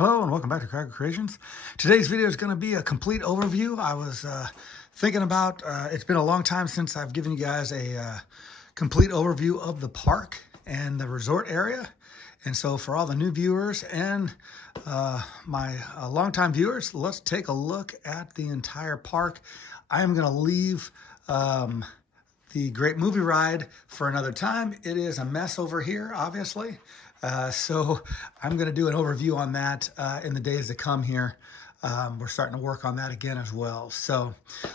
Hello and welcome back to Kragle Kreations. Today's video is going to be a complete overview. I was thinking about, it's been a long time since I've given you guys a complete overview of the park and the resort area. And so for all the new viewers and my longtime viewers, let's take a look at the entire park. I am going to leave the Great Movie Ride for another time. It is a mess over here, obviously. So I'm going to do an overview on that in the days to come here. We're starting to work on that again as well. So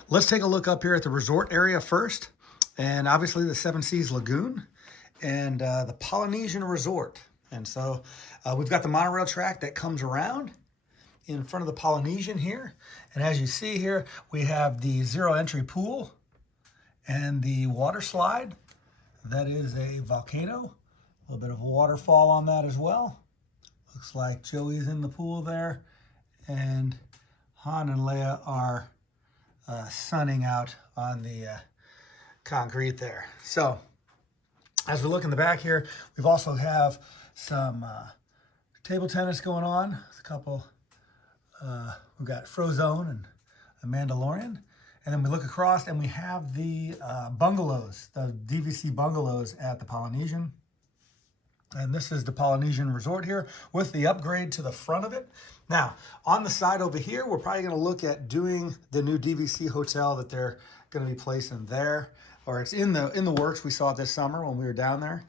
let's take a look up here at the resort area first. And obviously the Seven Seas Lagoon and the Polynesian Resort. And so we've got the monorail track that comes around in front of the Polynesian here. And as you see here, we have the zero entry pool and the water slide. That is a volcano. A little bit of a waterfall on that as well. Looks like Joey's in the pool there. And Han and Leia are sunning out on the concrete there. So as we look in the back here, we've also have some table tennis going on. A couple, we've got Frozone and a Mandalorian. And then we look across and we have the bungalows, the DVC bungalows at the Polynesian. And this is the Polynesian Resort here with the upgrade to the front of it. Now, on the side over here, we're probably going to look at doing the new DVC hotel that they're going to be placing there, or it's in the works. We saw it this summer when we were down there.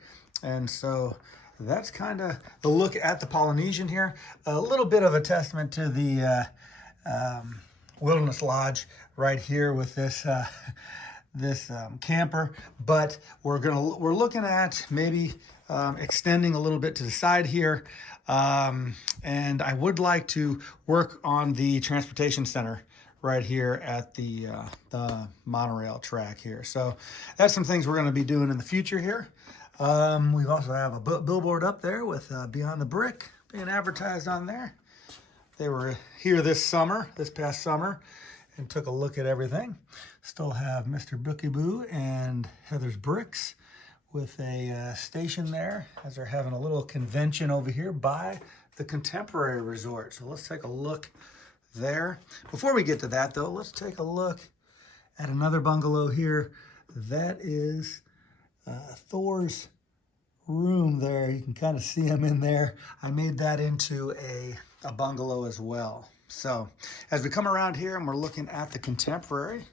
And so that's kind of the look at the Polynesian here. A little bit of a testament to the Wilderness Lodge right here with this camper, but we're looking at maybe extending a little bit to the side here, and I would like to work on the transportation center right here at the monorail track here. So that's some things we're going to be doing in the future here. We also have a billboard up there with Beyond the Brick being advertised on there. They were here this past summer, and took a look at everything. Still have Mr. Bookie Boo and Heather's Bricks with a station there as they're having a little convention over here by the Contemporary Resort. So let's take a look there. Before we get to that though, let's take a look at another bungalow here. That is Thor's room there. You can kind of see him in there. I made that into a bungalow as well. So as we come around here and we're looking at the Contemporary,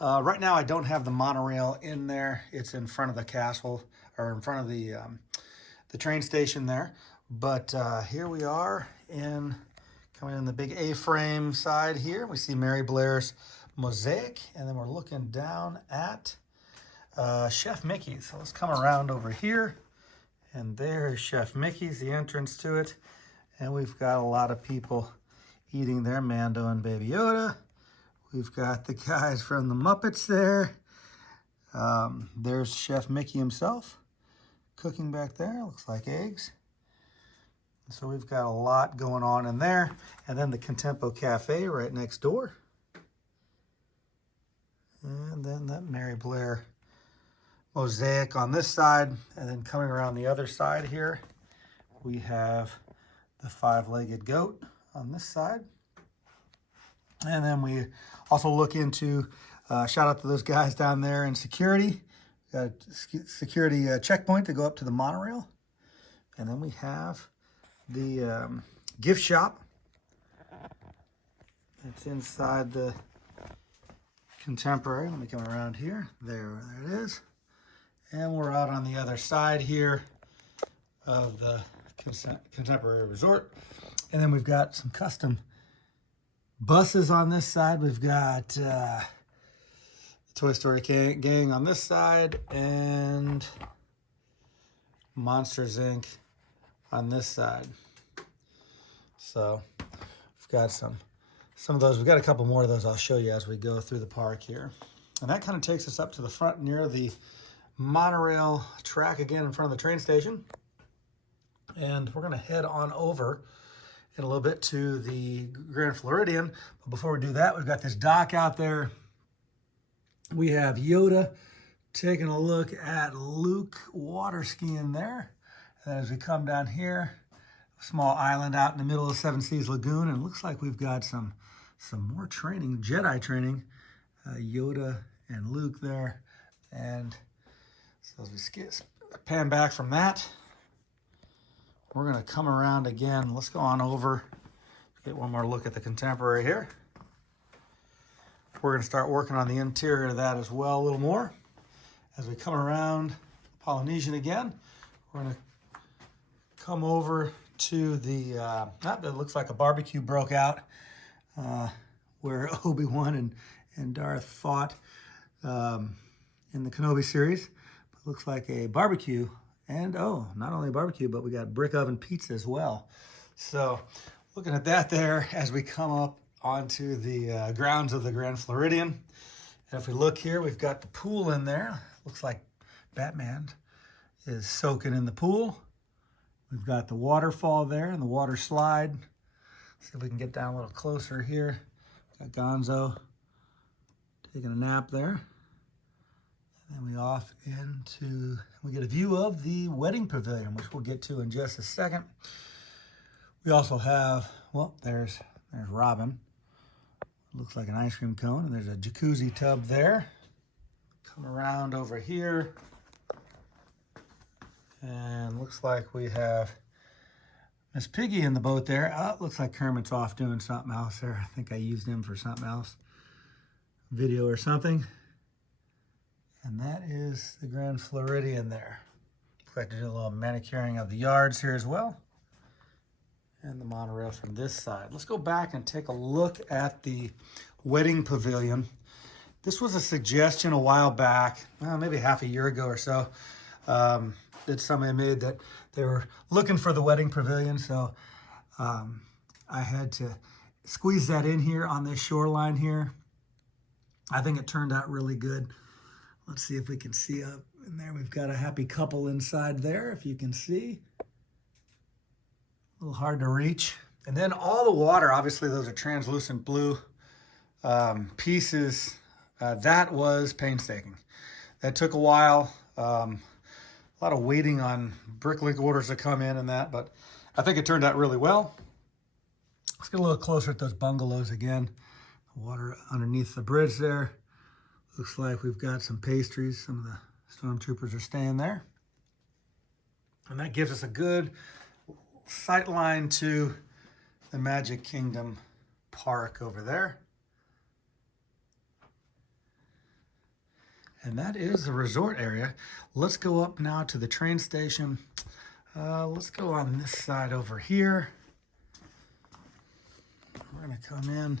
right now I don't have the monorail in there. It's in front of the castle, or in front of the train station there. But here we are coming in the big A-frame side here. We see Mary Blair's mosaic, and then we're looking down at Chef Mickey's. So let's come around over here, and there is Chef Mickey's, the entrance to it. And we've got a lot of people eating there, Mando and Baby Yoda. We've got the guys from the Muppets there. There's Chef Mickey himself cooking back there. Looks like eggs. So we've got a lot going on in there. And then the Contempo Cafe right next door. And then that Mary Blair mosaic on this side. And then coming around the other side here, we have the five-legged goat on this side. And then we also look into, shout out to those guys down there in security. Got a security checkpoint to go up to the monorail. And then we have the gift shop. It's inside the Contemporary. Let me come around here. There it is. And we're out on the other side here of the Contemporary Resort. And then we've got some custom buses on this side. We've got the Toy Story gang on this side and Monsters Inc. on this side. So we've got some of those. We've got a couple more of those I'll show you as we go through the park here. And that kind of takes us up to the front near the monorail track again in front of the train station. And we're going to head on over in a little bit to the Grand Floridian. But before we do that, we've got this dock out there. We have Yoda taking a look at Luke water skiing there. And as we come down here, small island out in the middle of Seven Seas Lagoon, and it looks like we've got some more training, Jedi training, Yoda and Luke there. And so as we pan back from that, we're going to come around again. Let's go on over, get one more look at the contemporary here. We're going to start working on the interior of that as well a little more. As we come around Polynesian again, we're going to come over to the, it looks like a barbecue broke out where Obi-Wan and Darth fought in the Kenobi series. It looks like a barbecue, and not only a barbecue, but we got brick oven pizza as well. So looking at that there as we come up onto the grounds of the Grand Floridian. And if we look here, we've got the pool in there. Looks like Batman is soaking in the pool. We've got the waterfall there and the water slide. See if we can get down a little closer here. Got Gonzo taking a nap there. And then we get a view of the wedding pavilion, which we'll get to in just a second. We also have, well, there's Robin. Looks like an ice cream cone, and there's a jacuzzi tub there. Come around over here. And looks like we have Miss Piggy in the boat there. Oh, it looks like Kermit's off doing something else there. I think I used him for something else. Video or something. And that is the Grand Floridian there. Looks like to do a little manicuring of the yards here as well. And the monorail from this side. Let's go back and take a look at the wedding pavilion. This was a suggestion a while back, well, maybe half a year ago or so, that somebody made that they were looking for the wedding pavilion. So I had to squeeze that in here on this shoreline here. I think it turned out really good. Let's see if we can see up in there. We've got a happy couple inside there, if you can see. A little hard to reach. And then all the water, obviously those are translucent blue pieces. That was painstaking. That took a while. A lot of waiting on bricklink orders to come in and that, but I think it turned out really well. Let's get a little closer at those bungalows again. The water underneath the bridge there. Looks like we've got some pastries. Some of the stormtroopers are staying there. And that gives us a good sight line to the Magic Kingdom Park over there. And that is the resort area. Let's go up now to the train station. Let's go on this side over here. We're gonna come in,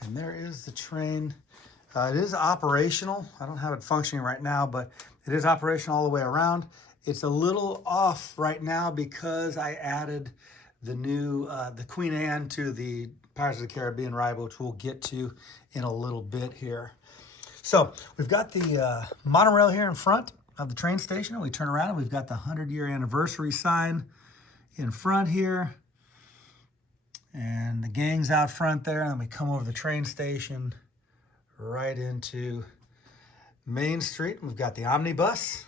and there is the train. It is operational. I don't have it functioning right now, but it is operational all the way around. It's a little off right now because I added the new, the Queen Anne to the Pirates of the Caribbean ride, which we'll get to in a little bit here. So we've got the monorail here in front of the train station. We turn around and we've got the 100-year anniversary sign in front here. And the gang's out front there. And then we come over the train station right into Main Street. We've got the omnibus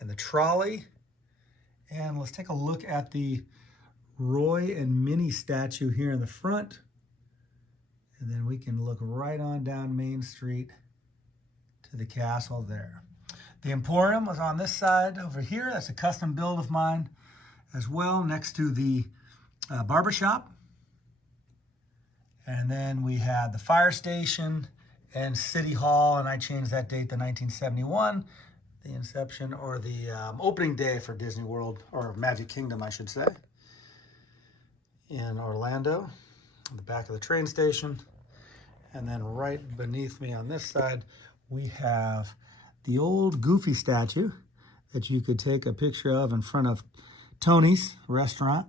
and the trolley. And let's take a look at the Roy and Minnie statue here in the front. And then we can look right on down Main Street to the castle there. The Emporium was on this side over here. That's a custom build of mine as well, next to the barbershop. And then we had the fire station and City Hall, and I changed that date to 1971, the inception or the opening day for Disney World, or Magic Kingdom, I should say, in Orlando, on the back of the train station. And then right beneath me on this side, we have the old Goofy statue that you could take a picture of in front of Tony's restaurant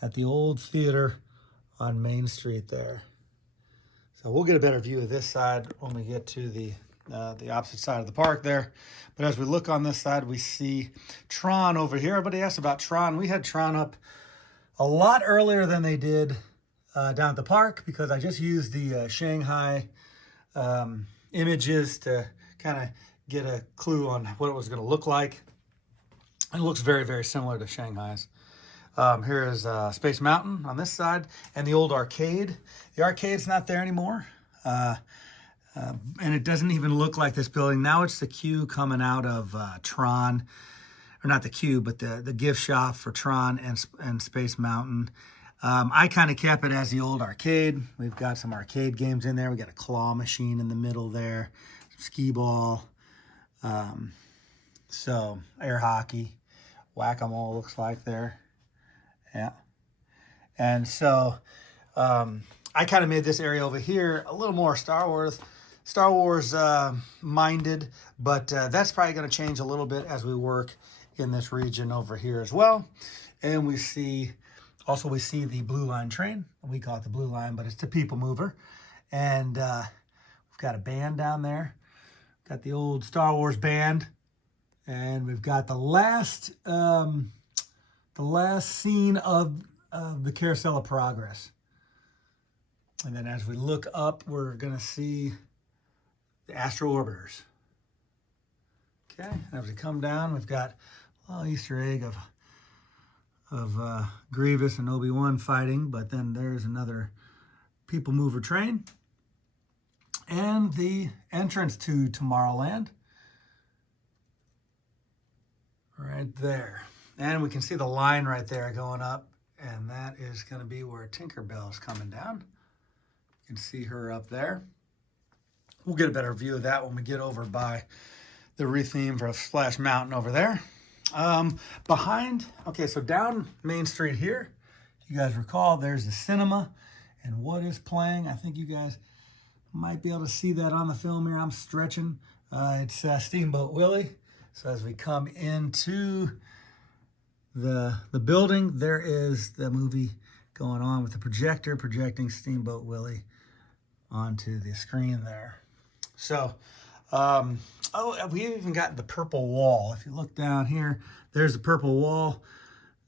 at the old theater on Main Street there. So we'll get a better view of this side when we get to the opposite side of the park there. But as we look on this side, we see Tron over here. Everybody asked about Tron. We had Tron up a lot earlier than they did down at the park, because I just used the Shanghai images to kind of get a clue on what it was going to look like. It looks very, very similar to Shanghai's. Here is Space Mountain on this side and the old arcade. The arcade's not there anymore. And it doesn't even look like this building. Now it's the queue coming out of Tron, or not the queue, but the gift shop for Tron and Space Mountain. I kind of kept it as the old arcade. We've got some arcade games in there. We got a claw machine in the middle there, skee ball, so air hockey, whack-a-mole looks like there. Yeah. And so I kind of made this area over here a little more Star Wars minded, but that's probably going to change a little bit as we work in this region over here as well. And we see the Blue Line train. We call it the Blue Line, but it's the people mover. And we've got a band down there. Got the old Star Wars band, and we've got the last scene of the Carousel of Progress. And then as we look up, we're gonna see the Astro Orbiters. Okay, and as we come down, we've got a little Easter egg of Grievous and Obi-Wan fighting, but then there's another people mover train. And the entrance to Tomorrowland. Right there. And we can see the line right there going up, and that is going to be where Tinkerbell's coming down. You can see her up there. We'll get a better view of that when we get over by the retheme for Splash Mountain over there. Okay, so down Main Street here, you guys recall, there's the cinema, and what is playing? I think you guys might be able to see that on the film here. I'm stretching. It's Steamboat Willie. So as we come into the building, there is the movie going on with the projector projecting Steamboat Willie onto the screen there. So, we even got the purple wall. If you look down here, there's the purple wall.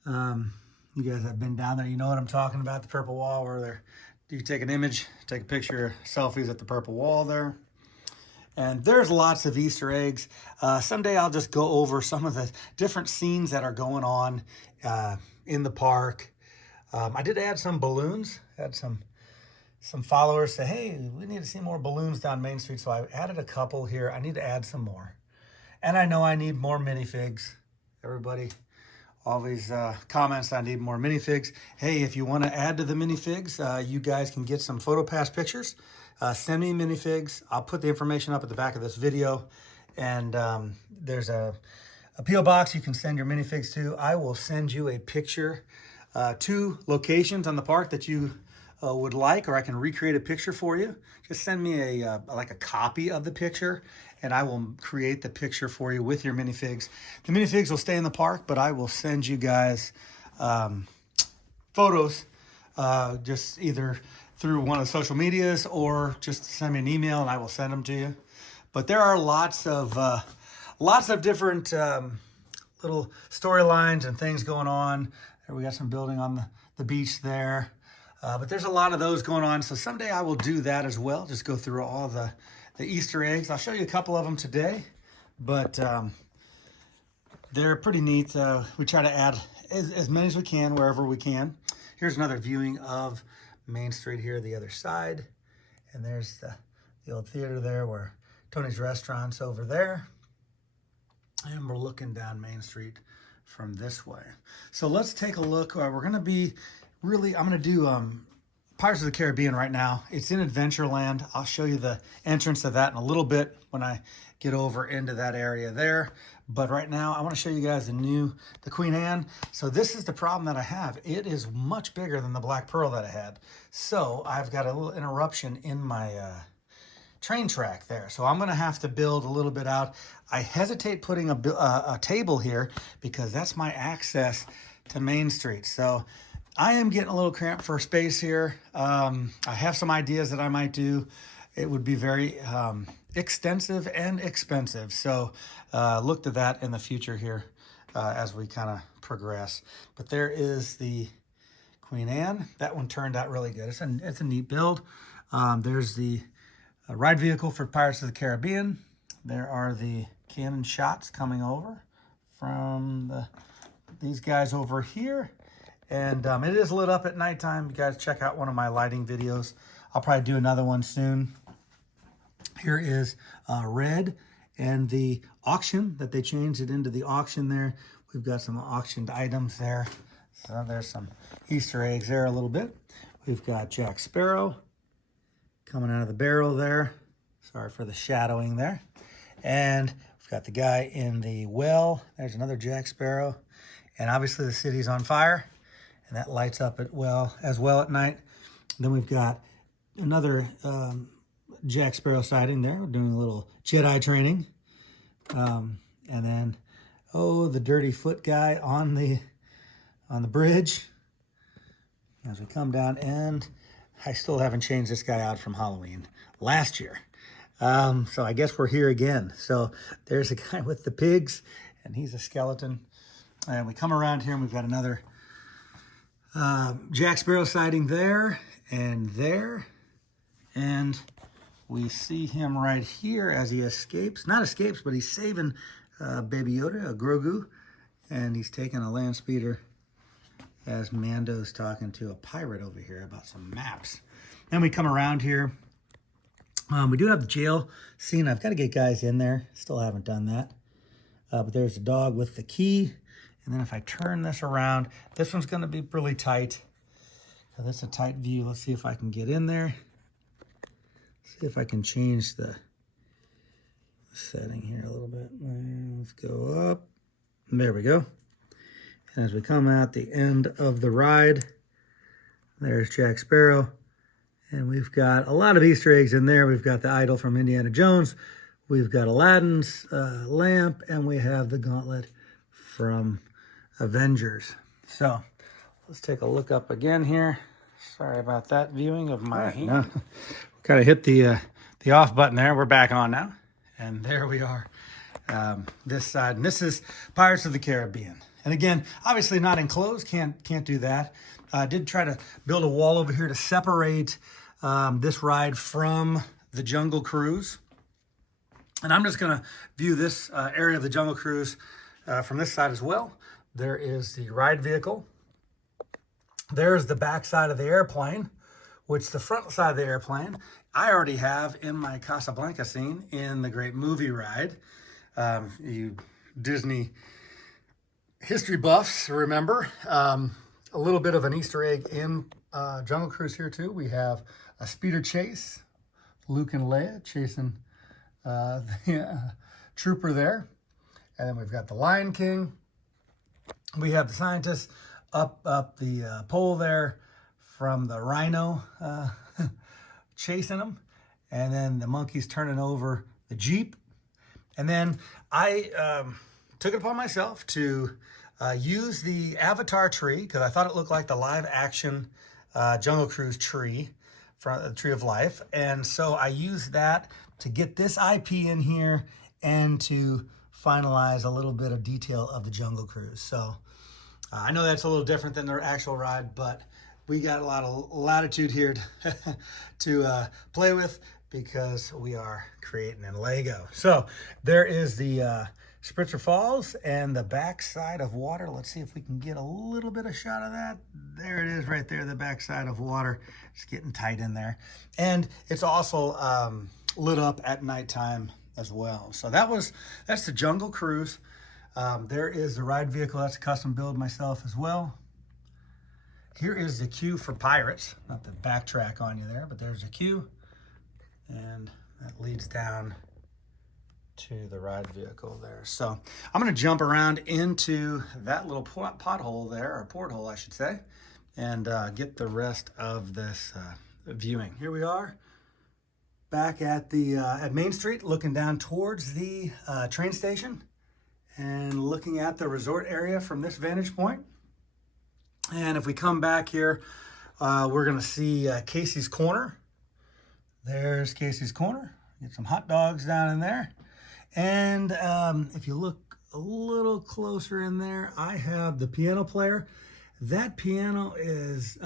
You guys have been down there. You know what I'm talking about, the purple wall where you take an image, take a picture, selfies at the purple wall there. And there's lots of Easter eggs. Someday I'll just go over some of the different scenes that are going on in the park. I did add some balloons. Had some followers say, hey, we need to see more balloons down Main Street. So I added a couple here. I need to add some more. And I know I need more minifigs. Everybody always comments I need more minifigs. Hey, if you want to add to the minifigs, you guys can get some PhotoPass pictures. Send me minifigs. I'll put the information up at the back of this video. And there's a P.O. box you can send your minifigs to. I will send you a picture to locations on the park that you would like, or I can recreate a picture for you. Just send me a copy of the picture, and I will create the picture for you with your minifigs. The minifigs will stay in the park, but I will send you guys photos just either through one of the social medias or just send me an email and I will send them to you. But there are lots of different little storylines and things going on. There we got some building on the beach there. But there's a lot of those going on. So someday I will do that as well. Just go through all the Easter eggs. I'll show you a couple of them today, but they're pretty neat. We try to add as many as we can wherever we can. Here's another viewing of Main Street here, the other side. And there's the old theater there where Tony's Restaurant's over there. And we're looking down Main Street from this way. So let's take a look. We're going to be I'm going to do Pirates of the Caribbean right now. It's in Adventureland. I'll show you the entrance to that in a little bit when I get over into that area there. But right now, I want to show you guys the Queen Anne. So this is the problem that I have. It is much bigger than the Black Pearl that I had. So I've got a little interruption in my train track there. So I'm going to have to build a little bit out. I hesitate putting a table here because that's my access to Main Street. So I am getting a little cramped for space here. I have some ideas that I might do. It would be very extensive and expensive. So look to that in the future here as we kind of progress. But there is the Queen Anne. That one turned out really good. It's a neat build. There's the ride vehicle for Pirates of the Caribbean. There are the cannon shots coming over from these guys over here. And it is lit up at nighttime. You guys check out one of my lighting videos. I'll probably do another one soon. Here is red and the auction that they changed it into the auction there. We've got some auctioned items there. So there's some Easter eggs there a little bit. We've got Jack Sparrow coming out of the barrel there. Sorry for the shadowing there. And we've got the guy in the well. There's another Jack Sparrow. And obviously the city's on fire. And that lights up as well at night. Then we've got another Jack Sparrow sighting there. We're doing a little Jedi training. And then, the dirty foot guy on the bridge. As we come down, and I still haven't changed this guy out from Halloween last year. So I guess we're here again. So there's a guy with the pigs, and he's a skeleton. And we come around here, and we've got another Jack Sparrow sighting there and there. And we see him right here as he escapes. Not escapes, but he's saving Baby Yoda, a Grogu. And he's taking a land speeder as Mando's talking to a pirate over here about some maps. Then we come around here. We do have the jail scene. I've got to get guys in there. Still haven't done that. But there's a dog with the key. And then if I turn this around, this one's going to be really tight. So that's a tight view. Let's see if I can get in there. See if I can change the setting here a little bit. Let's go up. There we go. And as we come out the end of the ride, there's Jack Sparrow. And we've got a lot of Easter eggs in there. We've got the idol from Indiana Jones. We've got Aladdin's lamp. And we have the gauntlet from Avengers. So let's take a look up again here. Sorry about that viewing of my hand. No. Kind of hit the off button there. We're back on now. And there we are. This side. And this is Pirates of the Caribbean. And again, obviously not enclosed, can't do that. I did try to build a wall over here to separate this ride from the Jungle Cruise. And I'm just gonna view this area of the Jungle Cruise from this side as well. There is the ride vehicle. There's the back side of the airplane, which the front side of the airplane, I already have in my Casablanca scene in the Great Movie Ride. You Disney history buffs remember a little bit of an Easter egg in Jungle Cruise here too. We have a speeder chase, Luke and Leia chasing the trooper there, and then we've got the Lion King. We have the scientists up the pole there from the rhino chasing them, and then the monkeys turning over the Jeep. And then I took it upon myself to use the Avatar tree because I thought it looked like the live action Jungle Cruise tree, from the Tree of Life. And so I used that to get this IP in here and to finalize a little bit of detail of the Jungle Cruise. So I know that's a little different than their actual ride, but we got a lot of latitude here to play with because we are creating in Lego. So there is the Spritzer Falls and the backside of water. Let's see if we can get a little bit of shot of that. There it is right there, the backside of water. It's getting tight in there. And it's also lit up at nighttime as well. So that's the Jungle Cruise. There is the ride vehicle. That's a custom build myself as well. Here is the queue for pirates. Not to backtrack on you there, but there's a queue. And that leads down to the ride vehicle there. So I'm going to jump around into that little pothole there, or porthole I should say, and get the rest of this viewing. Here we are back at the at Main Street, looking down towards the train station and looking at the resort area from this vantage point. And if we come back here, we're going to see Casey's Corner. There's Casey's Corner. Get some hot dogs down in there. And if you look a little closer in there, I have the piano player. That piano is,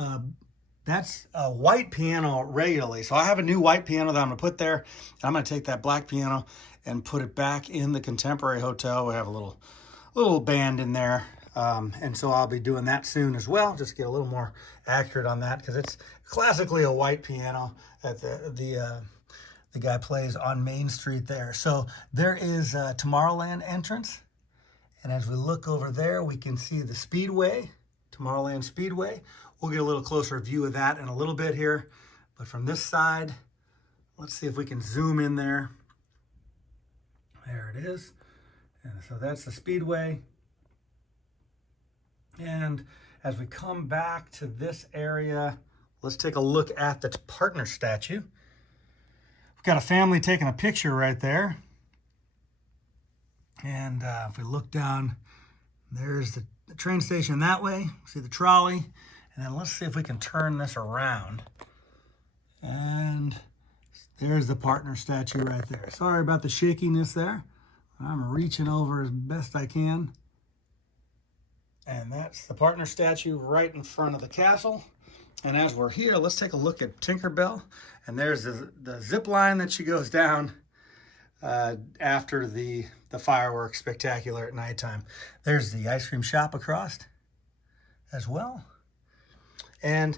that's a white piano regularly. So I have a new white piano that I'm going to put there. And I'm going to take that black piano and put it back in the Contemporary Hotel. We have a little band in there And so I'll be doing that soon as well, just get a little more accurate on that, because it's classically a white piano that the guy plays on Main Street there. So there is a Tomorrowland entrance. And as we look over there, we can see the Speedway, Tomorrowland Speedway. We'll get a little closer view of that in a little bit here. But from this side, let's see if we can zoom in there. There it is. And so that's the Speedway. And as we come back to this area, let's take a look at the partner statue. We've got a family taking a picture right there. And if we look down, there's the train station that way. See the trolley. And then let's see if we can turn this around. And there's the partner statue right there. Sorry about the shakiness there. I'm reaching over as best I can. And that's the partner statue right in front of the castle. And as we're here, let's take a look at Tinkerbell. And there's the zip line that she goes down after the fireworks spectacular at nighttime. There's the ice cream shop across as well. And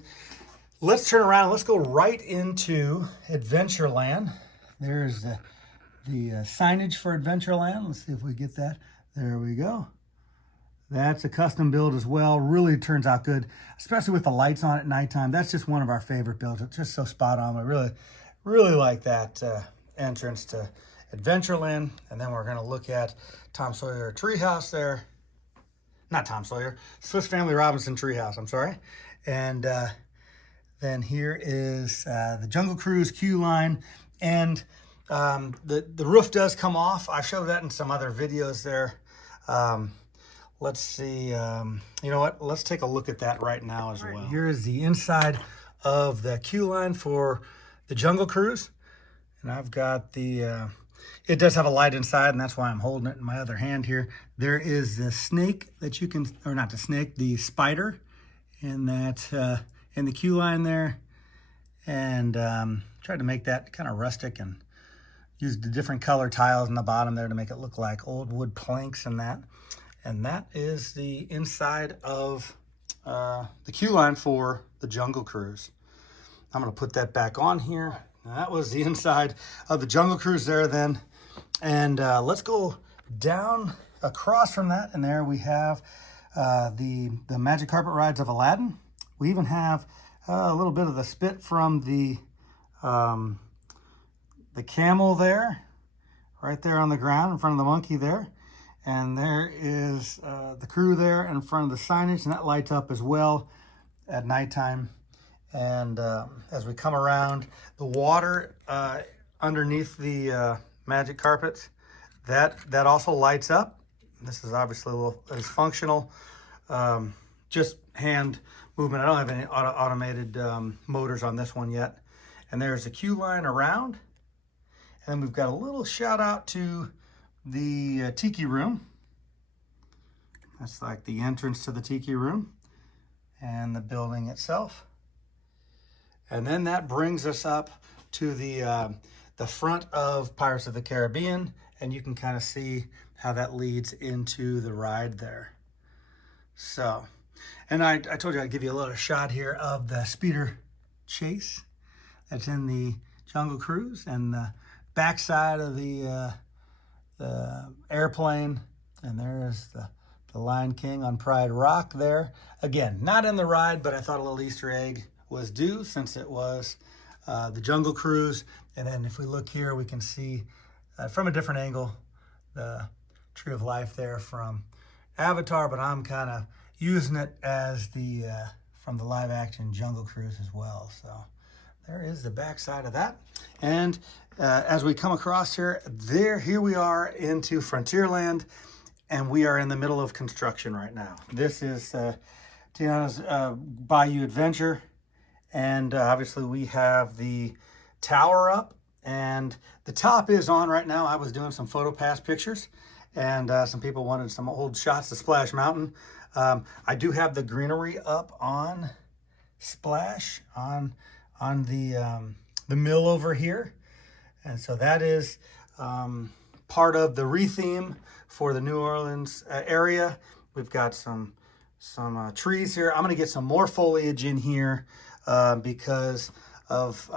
let's turn around. Let's go right into Adventureland. There's the signage for Adventureland. Let's see if we get that. There we go. That's a custom build as well. Really turns out good, especially with the lights on at nighttime. That's just one of our favorite builds. It's just so spot on. I really like that entrance to Adventureland. And then we're going to look at Tom Sawyer Treehouse there. Not Tom Sawyer, Swiss Family Robinson Treehouse, I'm sorry. And then here is the Jungle Cruise queue line. And the roof does come off. I showed that in some other videos there. Let's see, you know what? Let's take a look at that right now as well. Here is the inside of the queue line for the Jungle Cruise. And I've got the, it does have a light inside, and that's why I'm holding it in my other hand here. There is the snake that you can, or not the snake, the spider in that, in the queue line there. And tried to make that kind of rustic and used the different color tiles in the bottom there to make it look like old wood planks and that. And that is the inside of the queue line for the Jungle Cruise. I'm going to put that back on here. Now, that was the inside of the Jungle Cruise there then. And let's go down across from that. And there we have the Magic Carpet Rides of Aladdin. We even have a little bit of the spit from the camel there, right there on the ground in front of the monkey there. And there is the crew there in front of the signage, and that lights up as well at nighttime. And as we come around, the water underneath the magic carpets, that also lights up. This is obviously a little is functional, just hand movement. I don't have any automated motors on this one yet. And there's the queue line around. And then we've got a little shout out to the Tiki room. That's like the entrance to the Tiki room and the building itself. And then that brings us up to the front of Pirates of the Caribbean, and you can kind of see how that leads into the ride there. So, and I told you I'd give you a little shot here of the speeder chase that's in the Jungle Cruise, and the backside of the airplane, and there's the Lion King on Pride Rock there. Again, not in the ride, but I thought a little Easter egg was due since it was the Jungle Cruise. And then if we look here, we can see from a different angle the Tree of Life there from Avatar, but I'm kind of using it as the from the live action Jungle Cruise as well. So there is the backside of that. And as we come across here we are into Frontierland, and we are in the middle of construction right now. This is Tiana's Bayou Adventure, and obviously we have the tower up, and the top is on right now. I was doing some PHOTOPASS pictures, and some people wanted some old shots of Splash Mountain. I do have the greenery up on Splash on the mill over here. And so that is part of the retheme for the New Orleans area. We've got some trees here. I'm going to get some more foliage in here because of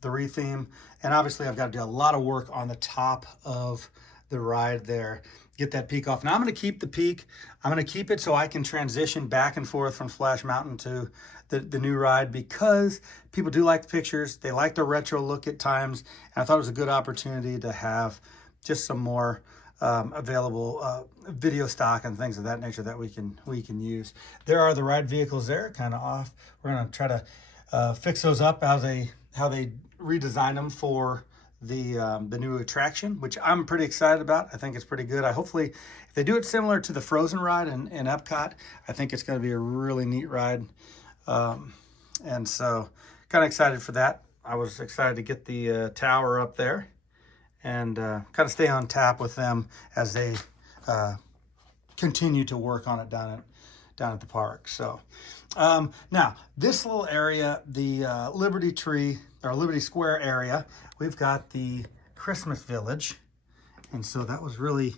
the retheme. And obviously I've got to do a lot of work on the top of the ride there. Get that peak off. Now I'm going to keep the peak. I'm going to keep it so I can transition back and forth from Splash Mountain to the new ride, because people do like the pictures. They like the retro look at times. And I thought it was a good opportunity to have just some more available video stock and things of that nature that we can use. There are the ride vehicles there, kind of off. We're going to try to fix those up how they redesign them for the new attraction, which I'm pretty excited about. I think it's pretty good. Hopefully, if they do it similar to the Frozen ride in Epcot, I think it's going to be a really neat ride. And so, kind of excited for that. I was excited to get the tower up there and kind of stay on tap with them as they continue to work on it down at the park. So now this little area, the Liberty Tree or Liberty Square area, we've got the Christmas Village, and so that was really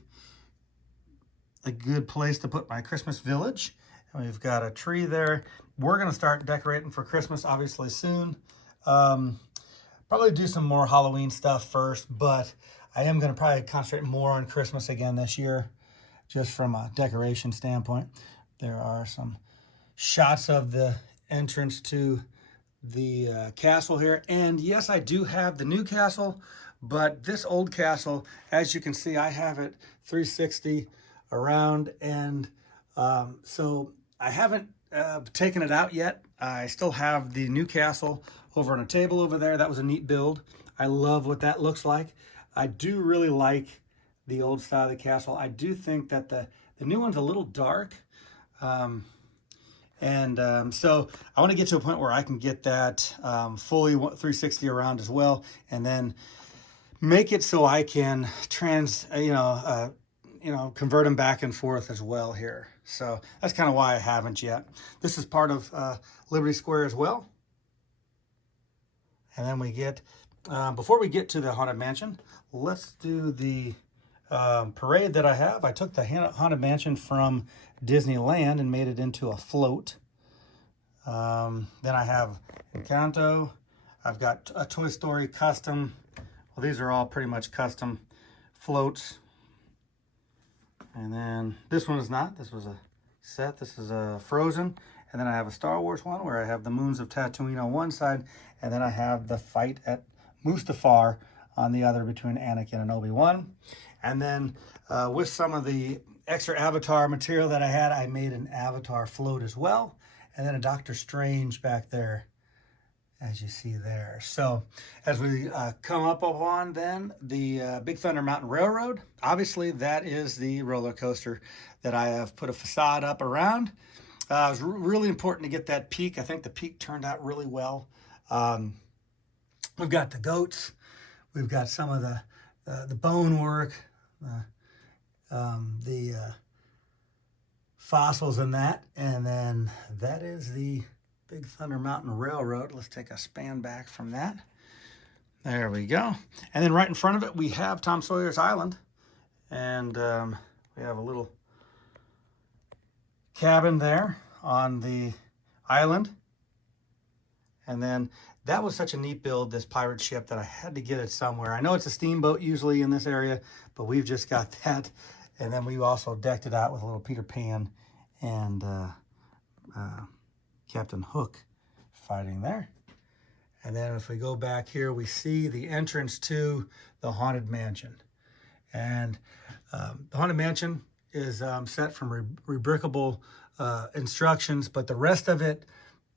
a good place to put my Christmas Village. And we've got a tree there. We're going to start decorating for Christmas obviously soon. Probably do some more Halloween stuff first, but I am going to probably concentrate more on Christmas again this year, just from a decoration standpoint. There are some shots of the entrance to the castle here. And yes, I do have the new castle, but this old castle, as you can see, I have it 360 around. And so I haven't taken it out yet. I still have the new castle over on a table over there. That was a neat build. I love what that looks like. I do really like the old style of the castle. I do think that the new one's a little dark. So I want to get to a point where I can get that fully 360 around as well, and then make it so I can convert them back and forth as well here. So that's kind of why I haven't yet. This is part of Liberty Square as well. And then we get, before we get to the Haunted Mansion, let's do the parade that I have. I took the Haunted Mansion from Disneyland and made it into a float. Then I have Encanto. I've got a Toy Story custom. Well, these are all pretty much custom floats. And then this one is not. This was a set. This is a Frozen. And then I have a Star Wars one where I have the Moons of Tatooine on one side, and then I have the fight at Mustafar on the other between Anakin and Obi-Wan. And then with some of the extra Avatar material that I had, I made an Avatar float as well. And then a Doctor Strange back there, as you see there. So as we come up on then the Big Thunder Mountain Railroad, obviously that is the roller coaster that I have put a facade up around. It was really important to get that peak. I think the peak turned out really well. We've got the goats. We've got some of the bone work, the fossils in that. And then that is the Big Thunder Mountain Railroad. Let's take a span back from that. There we go. And then right in front of it, we have Tom Sawyer's Island. And we have a little cabin there on the island. And then that was such a neat build, this pirate ship, that I had to get it somewhere. I know it's a steamboat usually in this area, but we've just got that. And then we also decked it out with a little Peter Pan and Captain Hook fighting there. And then if we go back here, we see the entrance to the Haunted Mansion. And the Haunted Mansion is set from rebrickable instructions, but the rest of it,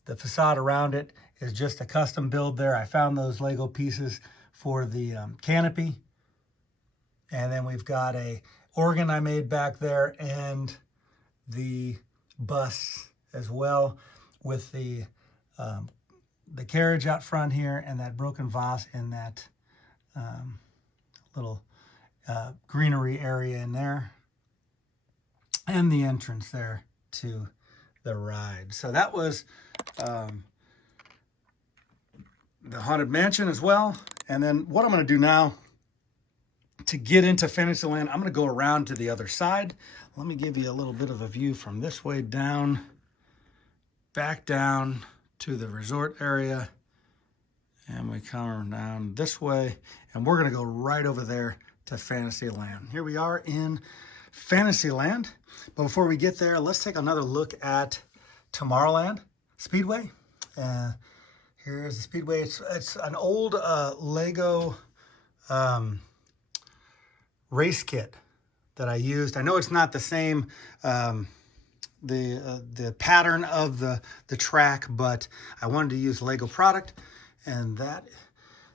the facade around it, is just a custom build there. I found those Lego pieces for the canopy. And then we've got a organ I made back there and the bus as well, with the carriage out front here and that broken vase in that little greenery area in there, and the entrance there to the ride. So that was the Haunted Mansion as well. And then what I'm going to do now to to get into Fantasyland, I'm going to go around to the other side. Let me give you a little bit of a view from this way down, back down to the resort area. And we come down this way, and we're going to go right over there to Fantasyland. Here we are in Fantasyland. But before we get there, let's take another look at Tomorrowland Speedway. Here's the Speedway. It's an old Lego race kit that I used. I know it's not the same the pattern of the track, but I wanted to use Lego product, and that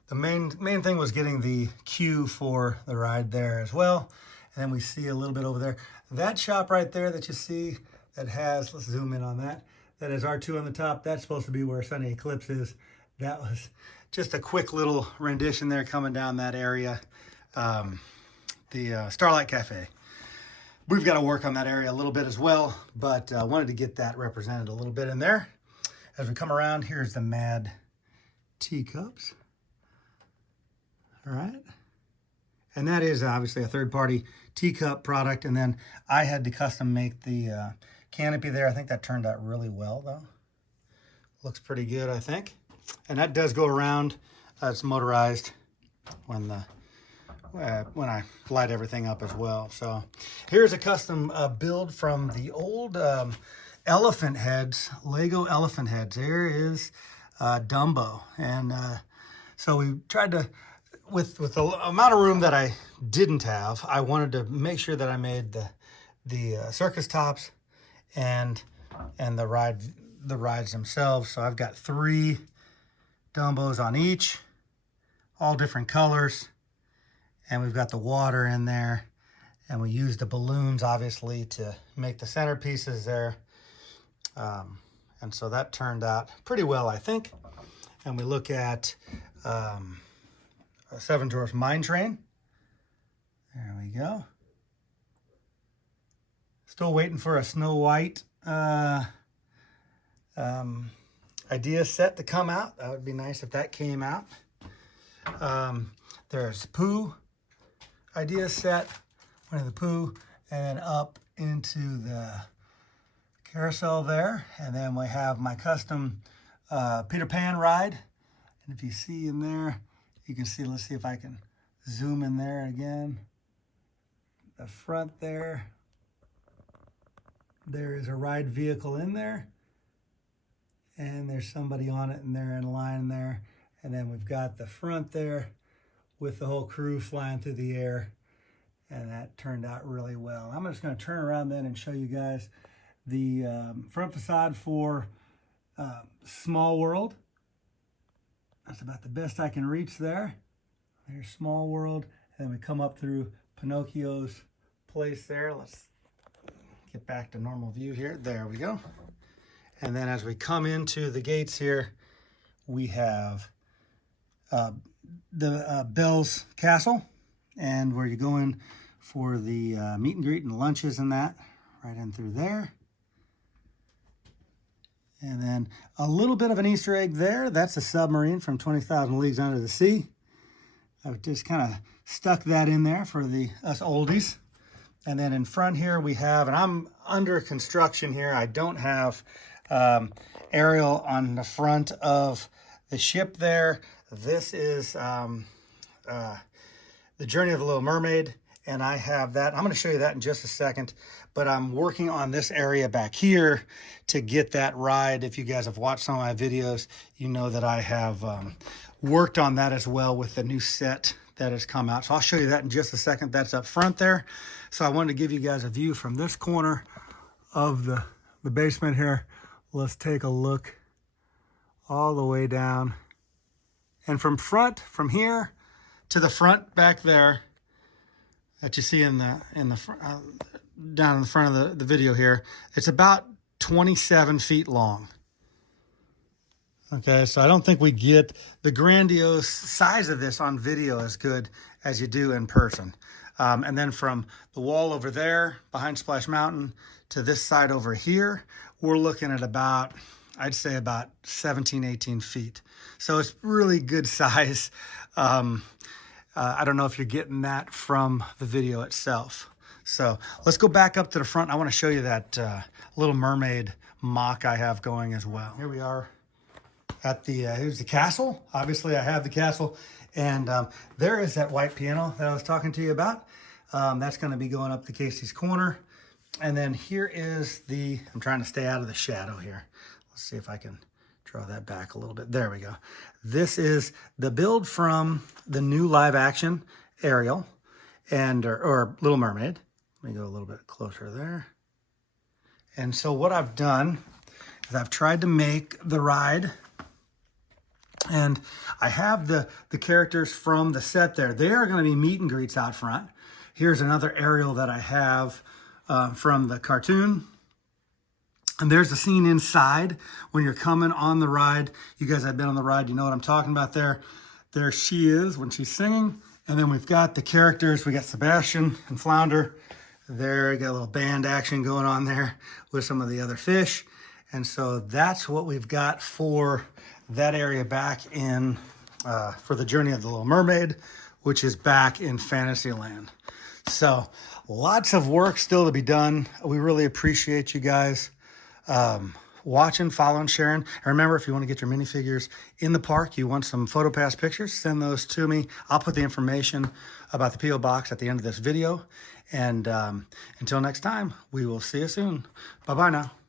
the main thing was getting the cue for the ride there as well. And then we see a little bit over there, that shop right there that you see that has, let's zoom in on that, that has R2 on the top. That's supposed to be where Sunny Eclipse is. That was just a quick little rendition there coming down that area. The Starlight Cafe. We've got to work on that area a little bit as well, but I wanted to get that represented a little bit in there. As we come around, here's the Mad teacups. All right. And that is obviously a third-party teacup product. And then I had to custom make the canopy there. I think that turned out really well, though. Looks pretty good, I think. And that does go around. It's motorized when I light everything up as well. So here's a custom build from the old elephant heads, Lego elephant heads. There is Dumbo. And so we tried to, with the amount of room that I didn't have, I wanted to make sure that I made the circus tops and the rides themselves. So I've got 3 Dumbos on each, all different colors. And we've got the water in there. And we used the balloons, obviously, to make the centerpieces there. And so that turned out pretty well, I think. And we look at a 7 Dwarfs Mine Train. There we go. Still waiting for a Snow White idea set to come out. That would be nice if that came out. There's Pooh idea set, Winnie the Pooh, and then up into the carousel there. And then we have my custom Peter Pan ride. And if you see in there, you can see, let's see if I can zoom in there again. The front there. There is a ride vehicle in there. And there's somebody on it, and they're in line there. And then we've got the front there with the whole crew flying through the air. And that turned out really well. I'm just going to turn around then and show you guys the front facade for Small World. That's about the best I can reach there. There's Small World. And then we come up through Pinocchio's place there. Let's get back to normal view here. There we go. And then as we come into the gates here, we have the Belle's Castle, and where you go in for the meet and greet and lunches and that, right in through there. And then a little bit of an Easter egg there. That's a submarine from 20,000 Leagues Under the Sea. I've just kind of stuck that in there for us oldies. And then in front here we have, and I'm under construction here, I don't have aerial on the front of the ship there. This is the Journey of the Little Mermaid, and I have that. I'm going to show you that in just a second, but I'm working on this area back here to get that ride. If you guys have watched some of my videos, you know that I have worked on that as well with the new set that has come out. So I'll show you that in just a second. That's up front there. So I wanted to give you guys a view from this corner of the basement here. Let's take a look all the way down. And from here to the front back there that you see in the down in the front of the video here, it's about 27 feet long. Okay, so I don't think we get the grandiose size of this on video as good as you do in person. And then from the wall over there behind Splash Mountain to this side over here, we're looking at about, I'd say about 17, 18 feet. So it's really good size. I don't know if you're getting that from the video itself. So let's go back up to the front. I want to show you that Little Mermaid mock I have going as well. Here we are at the, here's the castle. Obviously I have the castle, and there is that white piano that I was talking to you about. That's going to be going up the Casey's corner. And then here is the, I'm trying to stay out of the shadow here. Let's see if I can draw that back a little bit. There we go. This is the build from the new live action Ariel and or Little Mermaid. Let me go a little bit closer there. And so what I've done is I've tried to make the ride, and I have the characters from the set there. They are going to be meet and greets out front. Here's another Ariel that I have from the cartoon. And there's the scene inside when you're coming on the ride. You guys have been on the ride, you know what I'm talking about there. There she is when she's singing. And then we've got the characters. We got Sebastian and Flounder. There, got a little band action going on there with some of the other fish. And so that's what we've got for that area back in, for the Journey of the Little Mermaid, which is back in Fantasyland. So lots of work still to be done. We really appreciate you guys watching, following, sharing. And remember, if you want to get your minifigures in the park, you want some PhotoPass pictures, send those to me. I'll put the information about the P.O. box at the end of this video. And until next time, we will see you soon. Bye-bye now.